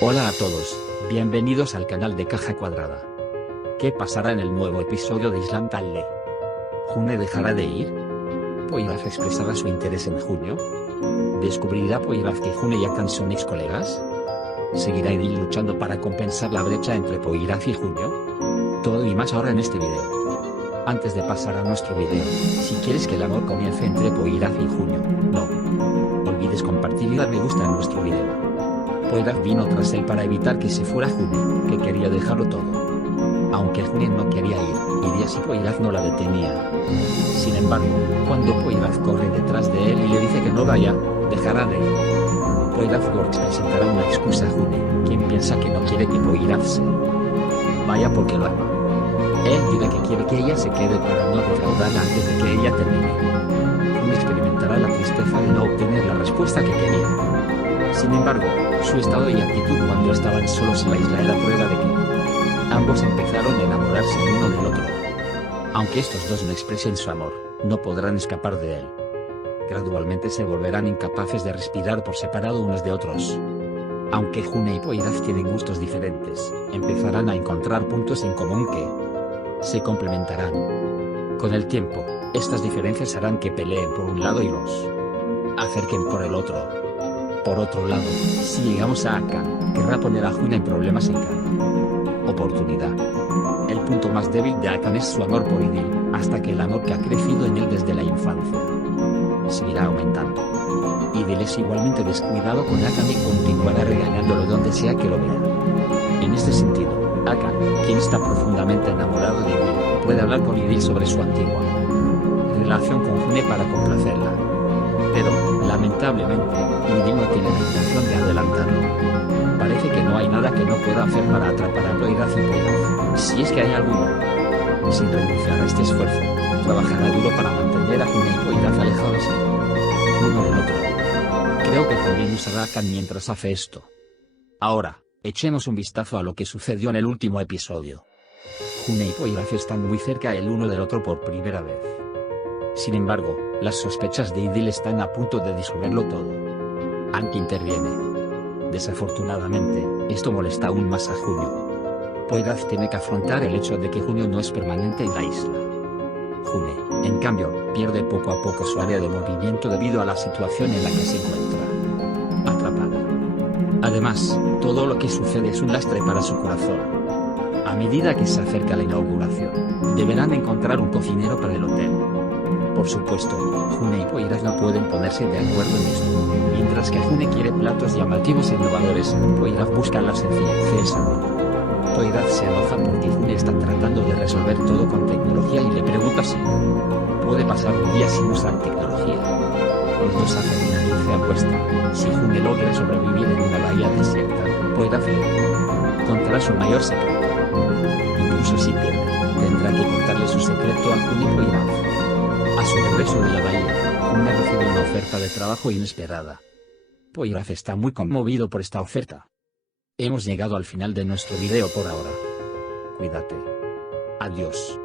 Hola a todos, bienvenidos al canal de Caja Cuadrada. ¿Qué pasará en el nuevo episodio de Island Tale? ¿June dejará de ir? ¿Poiraf expresará su interés en junio? ¿Descubrirá Poiraf que June y Akan son ex colegas? ¿Seguirá Idil luchando para compensar la brecha entre Poiraf y Junio? Todo y más ahora en este video. Antes de pasar a nuestro video, si quieres que el amor comience entre Poiraf y Junio, no olvides compartir y dar me gusta en nuestro video. Poiraf vino tras él para evitar que se fuera June, que quería dejarlo todo. Aunque June no quería ir, iría si Poiraf no la detenía. Sin embargo, cuando Poiraf corre detrás de él y le dice que no vaya, dejará de ir. Poiraf Works presentará una excusa a June, quien piensa que no quiere que Poiraf se vaya porque lo ama. Él dirá que quiere que ella se quede para no defraudarla antes de que ella termine. June experimentará la tristeza de no obtener la respuesta que quería. Sin embargo, su estado y actitud cuando estaban solos en la isla era prueba de que ambos empezaron a enamorarse el uno del otro. Aunque estos dos no expresen su amor, no podrán escapar de él. Gradualmente se volverán incapaces de respirar por separado unos de otros. Aunque June y Poiraf tienen gustos diferentes, empezarán a encontrar puntos en común que se complementarán. Con el tiempo, estas diferencias harán que peleen por un lado y los acerquen por el otro. Por otro lado, si llegamos a Akan, querrá poner a June en problemas en cada oportunidad. El punto más débil de Akan es su amor por Idil, hasta que el amor que ha crecido en él desde la infancia seguirá aumentando. Idil es igualmente descuidado con Akan y continuará regañándolo donde sea que lo vea. En este sentido, Akan, quien está profundamente enamorado de Idil, puede hablar con Idil sobre su antigua relación con June para complacerla. Pero, lamentablemente, Idil no tiene la intención de adelantarlo. Parece que no hay nada que no pueda hacer para atrapar a Poiraf y Poiraf, si es que hay alguno. Sin renunciar a este esfuerzo, trabajará duro para mantener a June y Poiraf alejados uno del otro. Creo que también usará a Akan mientras hace esto. Ahora, echemos un vistazo a lo que sucedió en el último episodio. June y Poiraf están muy cerca el uno del otro por primera vez. Sin embargo, las sospechas de Idil están a punto de disolverlo todo. Anki interviene. Desafortunadamente, esto molesta aún más a Junio. Poiraf tiene que afrontar el hecho de que Junio no es permanente en la isla. June, en cambio, pierde poco a poco su área de movimiento debido a la situación en la que se encuentra atrapada. Además, todo lo que sucede es un lastre para su corazón. A medida que se acerca la inauguración, deberán encontrar un cocinero para el hotel. Por supuesto, June y Poiraf no pueden ponerse de acuerdo en esto. Mientras que June quiere platos llamativos e innovadores, Poiraf busca la sencillez y el sabor. Poiraf se enoja porque June está tratando de resolver todo con tecnología y le pregunta si puede pasar un día sin usar tecnología. Los dos hacen una dulce apuesta. Si June logra sobrevivir en una bahía desierta, Poiraf le contará su mayor secreto. Incluso si pierde, tendrá que contarle su secreto a June y Poiraf. A su regreso de la bahía, June recibe una oferta de trabajo inesperada. Poiraf está muy conmovido por esta oferta. Hemos llegado al final de nuestro video por ahora. Cuídate. Adiós.